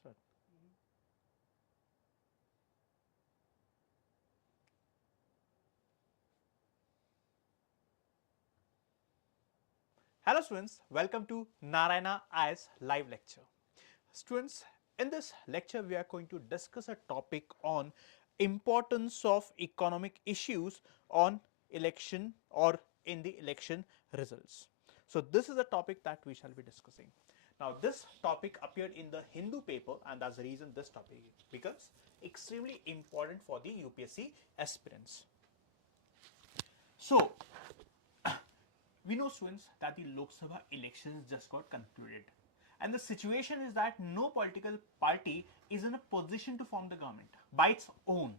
start. Hello students, welcome to Narayana IAS live lecture. Students, in this lecture we are going to discuss a topic on importance of economic issues on election or in the election results. So this is a topic that we shall be discussing. Now this topic appeared in the Hindu paper, and that's the reason this topic becomes extremely important for the UPSC aspirants. So we know students that the Lok Sabha elections just got concluded, and the situation is that no political party is in a position to form the government by its own,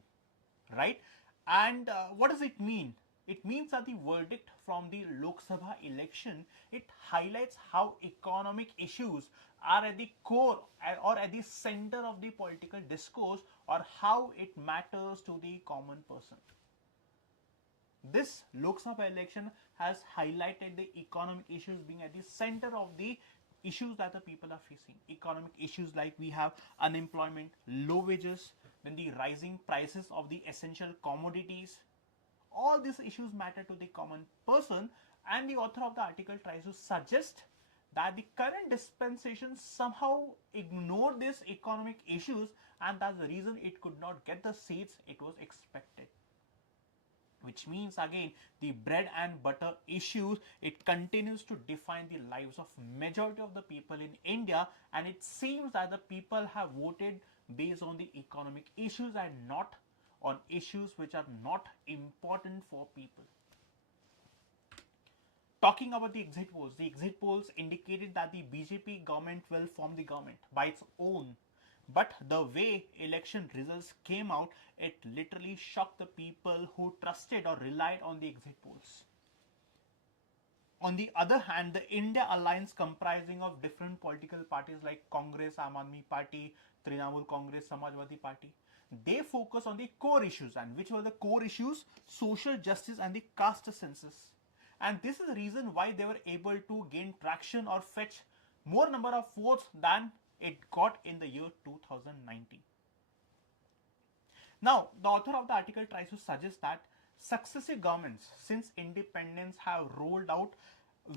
right? And what does it mean? It means that the verdict from the Lok Sabha election, it highlights how economic issues are at the core or at the center of the political discourse, or how it matters to the common person. This Lok Sabha election has highlighted the economic issues being at the center of the issues that the people are facing. Economic issues like we have unemployment, low wages, then the rising prices of the essential commodities. All these issues matter to the common person, and the author of the article tries to suggest that the current dispensation somehow ignored these economic issues, and that's the reason it could not get the seats it was expected. Which means again the bread and butter issues, it continues to define the lives of majority of the people in India, and it seems that the people have voted based on the economic issues and not on issues which are not important for people. Talking about the exit polls indicated that the BJP government will form the government by its own. But the way election results came out, it literally shocked the people who trusted or relied on the exit polls. On the other hand, the India alliance, comprising of different political parties like Congress, Aam Aadmi Party, Trinamool Congress, Samajwadi Party, they focus on the core issues. And which were the core issues? Social justice and the caste census. And this is the reason why they were able to gain traction or fetch more number of votes than it got in the year 2019. Now, the author of the article tries to suggest that successive governments since independence have rolled out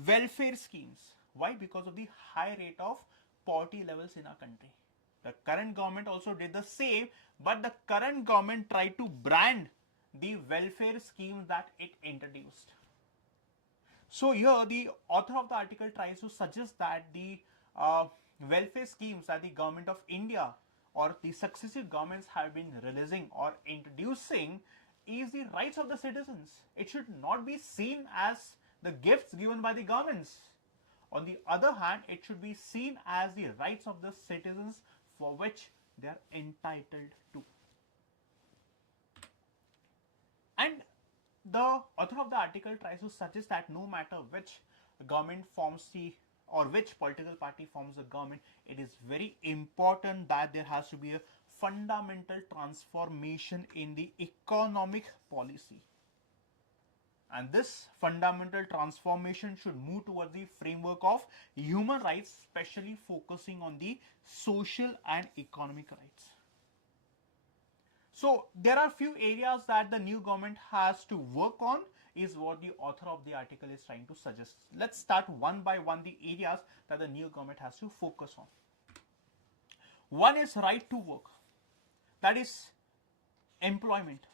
welfare schemes. Why? Because of the high rate of poverty levels in our country. The current government also did the same, but the current government tried to brand the welfare schemes that it introduced. So here the author of the article tries to suggest that the welfare schemes that the government of India or the successive governments have been releasing or introducing is the rights of the citizens. It should not be seen as the gifts given by the governments. On the other hand, it should be seen as the rights of the citizens for which they are entitled to. And the author of the article tries to suggest that no matter which government forms the or which political party forms the government, it is very important that there has to be a fundamental transformation in the economic policy. And this fundamental transformation should move towards the framework of human rights, especially focusing on the social and economic rights. So there are few areas that the new government has to work on, is what the author of the article is trying to suggest. Let's start one by one the areas that the new government has to focus on. One is right to work, that is employment.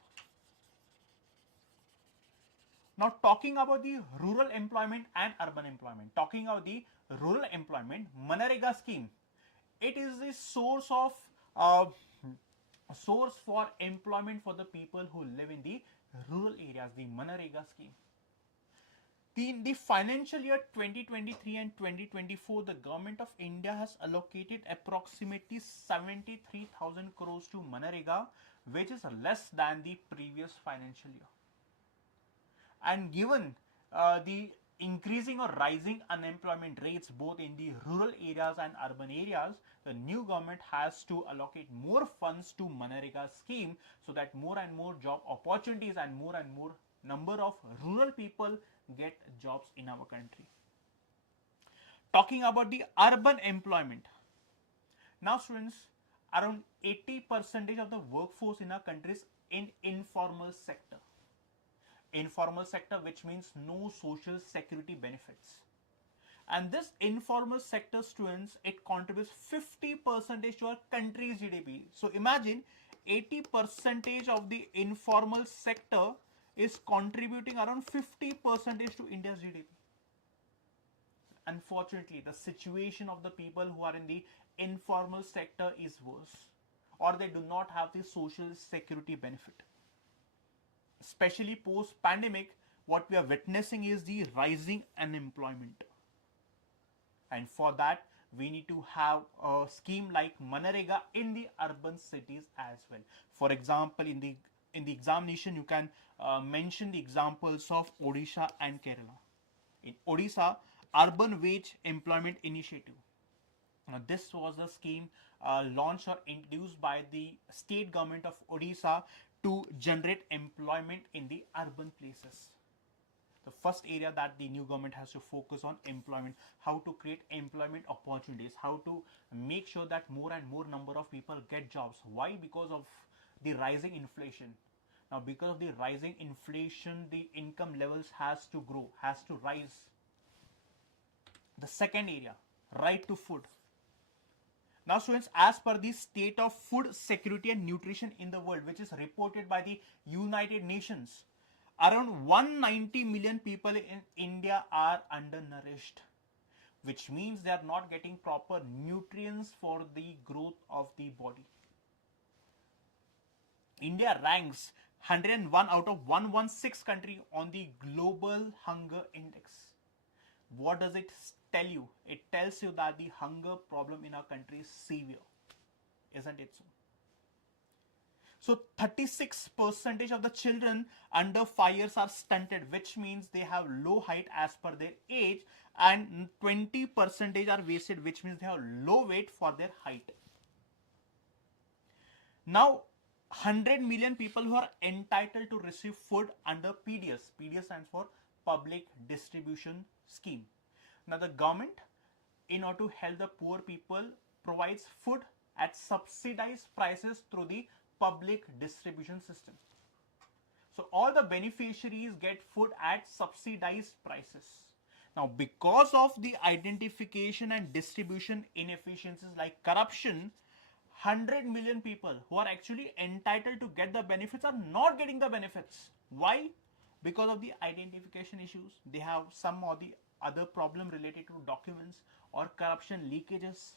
Now talking about the rural employment and urban employment, talking about the rural employment, Manrega scheme, it is the source of source for employment for the people who live in the rural areas, the Manrega scheme. In the financial year 2023 and 2024, the government of India has allocated approximately 73,000 crores to Manrega, which is less than the previous financial year. And given the increasing or rising unemployment rates both in the rural areas and urban areas, the new government has to allocate more funds to Manrega scheme so that more and more job opportunities and more number of rural people get jobs in our country. Talking about the urban employment. Now students, around 80% of the workforce in our country is in informal sector. Informal sector, which means no social security benefits. And this informal sector, students, it contributes 50% to our country's GDP. So imagine 80% of the informal sector is contributing around 50% to India's GDP. Unfortunately, the situation of the people who are in the informal sector is worse, or they do not have the social security benefit. Especially post pandemic, what we are witnessing is the rising unemployment. And for that, we need to have a scheme like Manrega in the urban cities as well. For example, in the examination, you can mention the examples of Odisha and Kerala. In Odisha, Urban Wage Employment Initiative. Now, this was a scheme launched or introduced by the state government of Odisha to generate employment in the urban places. The first area that the new government has to focus on, employment, how to create employment opportunities, how to make sure that more and more number of people get jobs. Why? Because of the rising inflation. Now, because of the rising inflation, the income levels has to grow, has to rise. The second area, right to food. Now, students, as per the state of food security and nutrition in the world, which is reported by the United Nations, around 190 million people in India are undernourished, which means they are not getting proper nutrients for the growth of the body. India ranks 101 out of 116 country on the global hunger index. What does it tell you? It tells you that the hunger problem in our country is severe. Isn't it so? So 36% of the children under 5 years are stunted, which means they have low height as per their age, and 20% are wasted, which means they have low weight for their height. Now, 100 million people who are entitled to receive food under PDS. PDS stands for Public Distribution Scheme. Now, the government, in order to help the poor people, provides food at subsidized prices through the public distribution system. So all the beneficiaries get food at subsidized prices. Now, because of the identification and distribution inefficiencies like corruption, 100 million people who are actually entitled to get the benefits are not getting the benefits. Why? Because of the identification issues. They have some or the other problem related to documents or corruption leakages.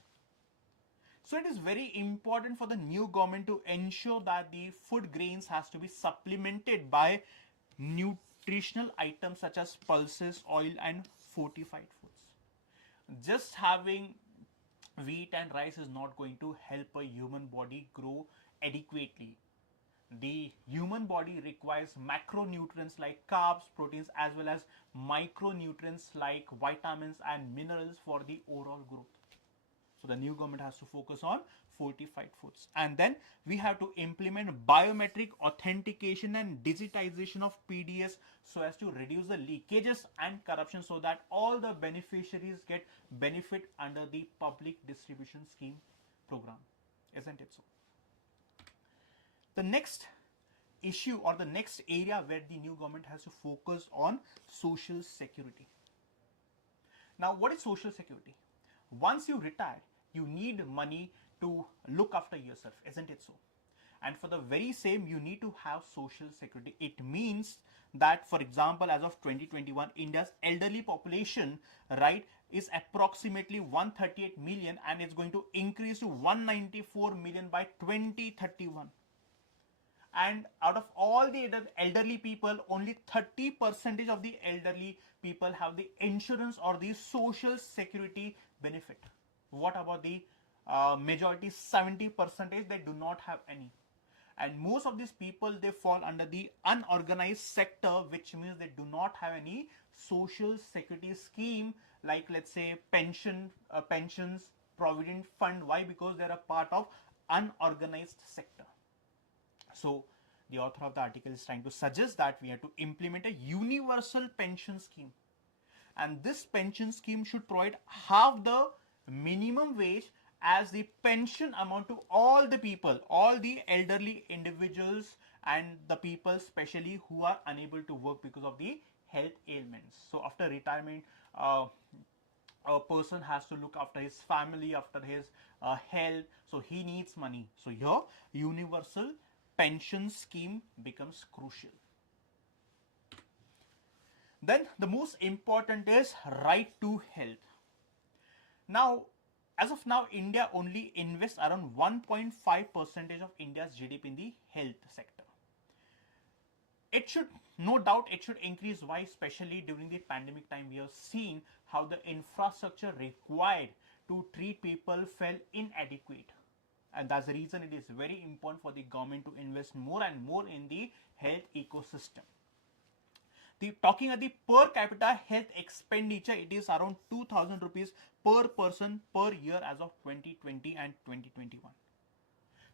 So it is very important for the new government to ensure that the food grains has to be supplemented by nutritional items such as pulses, oil and fortified foods. Just having wheat and rice is not going to help a human body grow adequately. The human body requires macronutrients like carbs, proteins, as well as micronutrients like vitamins and minerals for the overall growth. So the new government has to focus on fortified foods. And then we have to implement biometric authentication and digitization of PDS so as to reduce the leakages and corruption, so that all the beneficiaries get benefit under the public distribution scheme program. Isn't it so? The next issue or the next area where the new government has to focus on social security. Now, what is social security? Once you retire, you need money to look after yourself, isn't it so? And for the very same, you need to have social security. It means that, for example, as of 2021, India's elderly population, right, is approximately 138 million, and it's going to increase to 194 million by 2031. And out of all the elderly people, only 30% of the elderly people have the insurance or the social security benefit. What about the majority, 70%? They do not have any. And most of these people, they fall under the unorganized sector, which means they do not have any social security scheme, like let's say pensions, provident fund. Why? Because they are a part of unorganized sector. So the author of the article is trying to suggest that we have to implement a universal pension scheme, and this pension scheme should provide half the minimum wage as the pension amount to all the people, all the elderly individuals and the people especially who are unable to work because of the health ailments. So after retirement, a person has to look after his family, after his health, so he needs money. So here universal pension scheme becomes crucial. Then the most important is right to health. Now, as of now, India only invests around 1.5% of India's GDP in the health sector. It should, no doubt, it should increase. Why? Especially during the pandemic time, we have seen how the infrastructure required to treat people fell inadequate. And that's the reason it is very important for the government to invest more and more in the health ecosystem. Talking at the per capita health expenditure, it is around 2000 rupees per person per year as of 2020 and 2021.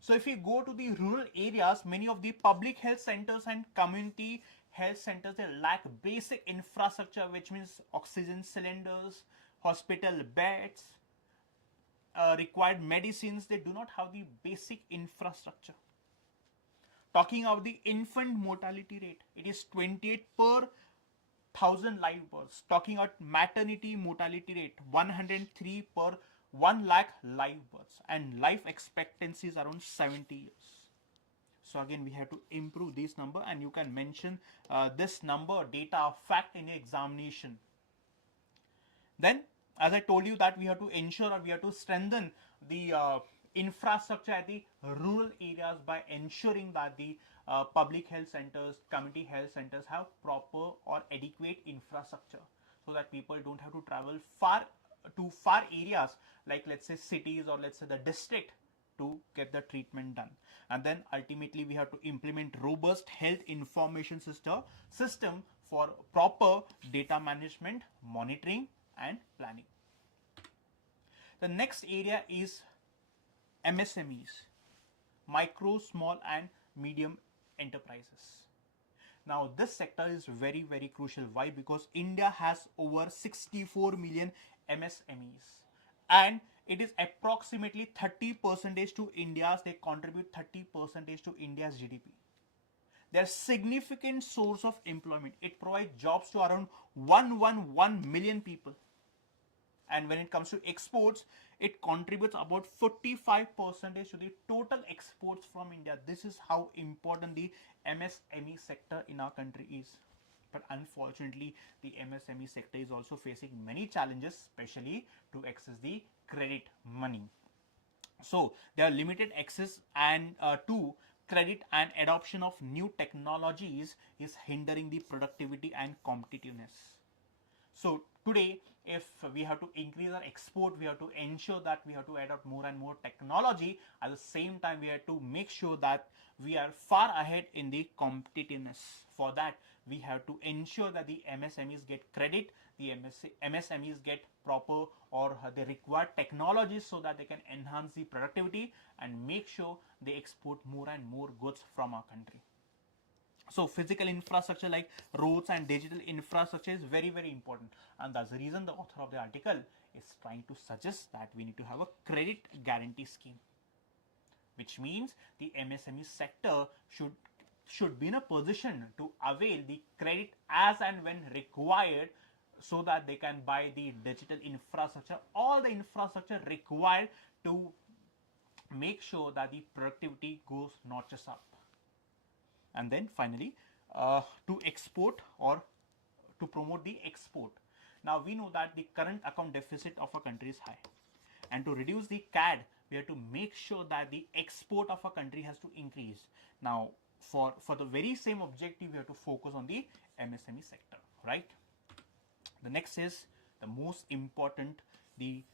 So if we go to the rural areas, many of the public health centers and community health centers, they lack basic infrastructure, which means oxygen cylinders, hospital beds, required medicines. They do not have the basic infrastructure. Talking of the infant mortality rate, it is 28 per 1000 live births. Talking about maternity mortality rate, 103 per 1 lakh live births, and life expectancy is around 70 years. So again, we have to improve this number, and you can mention this number, data, fact in your examination. Then, as I told you, that we have to ensure, or we have to strengthen the infrastructure at the rural areas by ensuring that the public health centers, community health centers have proper or adequate infrastructure, so that people don't have to travel far areas, like let's say cities, or let's say the district, to get the treatment done. And then ultimately we have to implement robust health information system for proper data management, monitoring and planning. The next area is MSMEs, micro, small and medium enterprises. Now this sector is very, very crucial. Why? Because India has over 64 million MSMEs, and it is approximately 30% to India's, they contribute 30% to India's GDP. They are significant source of employment. It provides jobs to around 111 million people. And when it comes to exports, it contributes about 45% to the total exports from India. This is how important the MSME sector in our country is. But unfortunately, the MSME sector is also facing many challenges, especially to access the credit money. So there are limited access and to credit, and adoption of new technologies is hindering the productivity and competitiveness. So today, if we have to increase our export, we have to ensure that we have to adopt more and more technology. At the same time, we have to make sure that we are far ahead in the competitiveness. For that, we have to ensure that the MSMEs get credit, the MSMEs get proper or the required technologies, so that they can enhance the productivity and make sure they export more and more goods from our country. So physical infrastructure like roads and digital infrastructure is very, very important, and that's the reason the author of the article is trying to suggest that we need to have a credit guarantee scheme, which means the MSME sector should be in a position to avail the credit as and when required, so that they can buy the digital infrastructure, all the infrastructure required to make sure that the productivity goes notches up. And then finally, to export or to promote the export. Now we know that the current account deficit of a country is high, and to reduce the CAD, we have to make sure that the export of a country has to increase. Now for the very same objective, we have to focus on the MSME sector, right? The next is the most important, the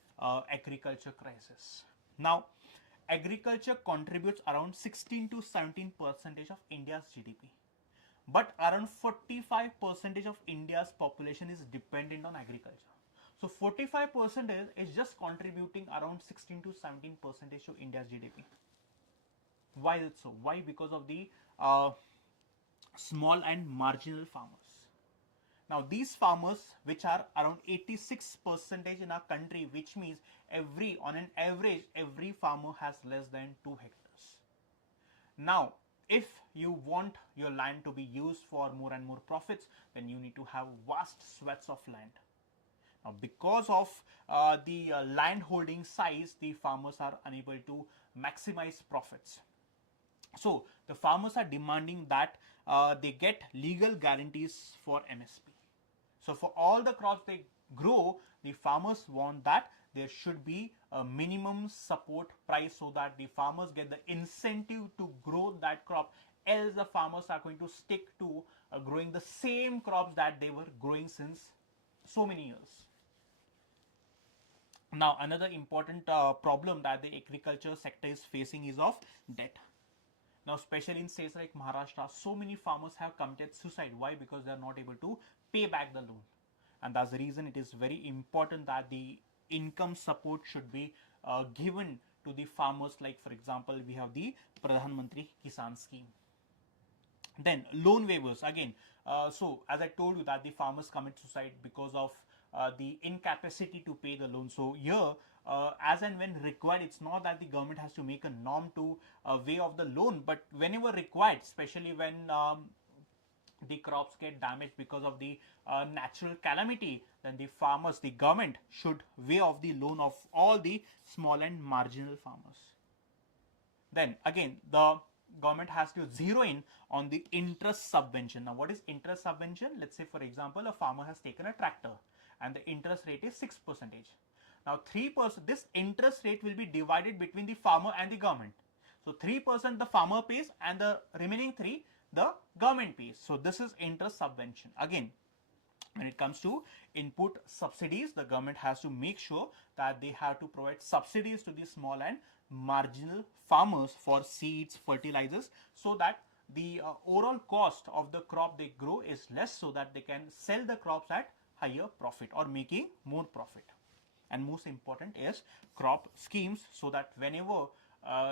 agriculture crisis. Now agriculture contributes around 16 to 17% of India's GDP, but around 45% of India's population is dependent on agriculture. So 45% is just contributing around 16 to 17% to India's GDP. Why is it so? Why? Because of the small and marginal farmers. Now these farmers, which are around 86% in our country, which means on an average, every farmer has less than 2 hectares. Now, if you want your land to be used for more and more profits, then you need to have vast swaths of land. Now, because of the land holding size, the farmers are unable to maximize profits. So, the farmers are demanding that they get legal guarantees for MSP. So, for all the crops they grow, the farmers want that there should be a minimum support price so that the farmers get the incentive to grow that crop, else the farmers are going to stick to growing the same crops that they were growing since so many years. Now, another important problem that the agriculture sector is facing is of debt. Now, especially in states like Maharashtra, so many farmers have committed suicide. Why? Because they are not able to pay back the loan. And that's the reason it is very important that the income support should be given to the farmers. Like, for example, we have the Pradhan Mantri Kisan Scheme. Then loan waivers again. So as I told you that the farmers commit suicide because of the incapacity to pay the loan. So here, as and when required, it's not that the government has to make a norm to waive off the loan, but whenever required, especially when the crops get damaged because of the natural calamity, then the farmers, the government should waive off the loan of all the small and marginal farmers. Then again, the government has to zero in on the interest subvention. Now, what is interest subvention? Let's say, for example, a farmer has taken a tractor and the interest rate is 6%. Now, 3%, this interest rate will be divided between the farmer and the government. So, 3% the farmer pays and the remaining 3% the government pays. So, this is interest subvention. Again, when it comes to input subsidies, the government has to make sure that they have to provide subsidies to the small and marginal farmers for seeds, fertilizers, so that the overall cost of the crop they grow is less, so that they can sell the crops at higher profit or making more profit. And most important is crop schemes, so that whenever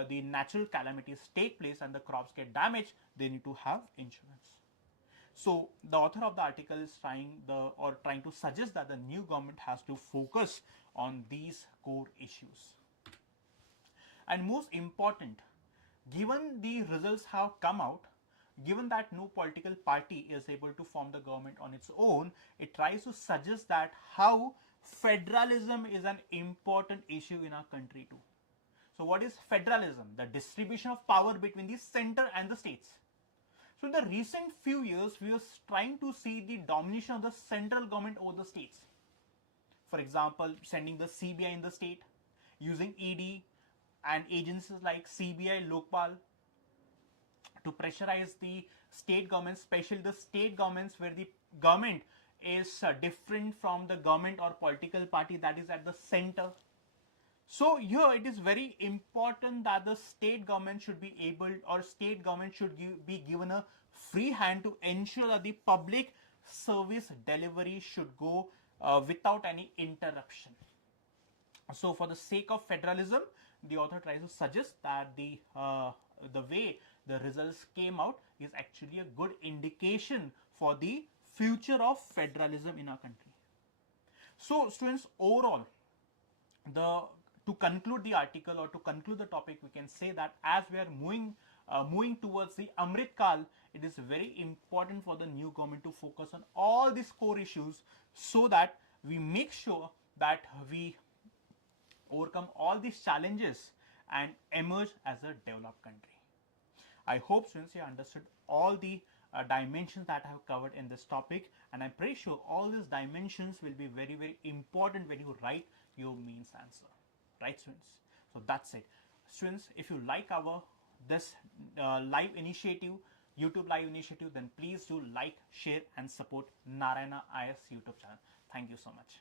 the natural calamities take place and the crops get damaged, they need to have insurance. So the author of the article is trying to suggest that the new government has to focus on these core issues. And most important, given the results have come out, given that no political party is able to form the government on its own, it tries to suggest that how federalism is an important issue in our country too. So what is federalism? The distribution of power between the center and the states. So in the recent few years, we are trying to see the domination of the central government over the states. For example, sending the CBI in the state, using ED and agencies like CBI, Lokpal to pressurize the state governments, especially the state governments where the government is different from the government or political party that is at the center. So here it is very important that the state government should be able, or state government should be given a free hand to ensure that the public service delivery should go without any interruption. So for the sake of federalism, the author tries to suggest that the way the results came out is actually a good indication for the future of federalism in our country. So students, overall, to conclude the article or to conclude the topic, we can say that as we are moving towards the Amrit Kal, it is very important for the new government to focus on all these core issues, so that we make sure that we overcome all these challenges and emerge as a developed country. I hope students you understood all the dimensions that I have covered in this topic, and I'm pretty sure all these dimensions will be very, very important when you write your mains answer. Right, students? So that's it. Students, if you like this live initiative, YouTube live initiative, then please do like, share and support Narayana IAS YouTube channel. Thank you so much.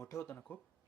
मोठं होतं ना खूप.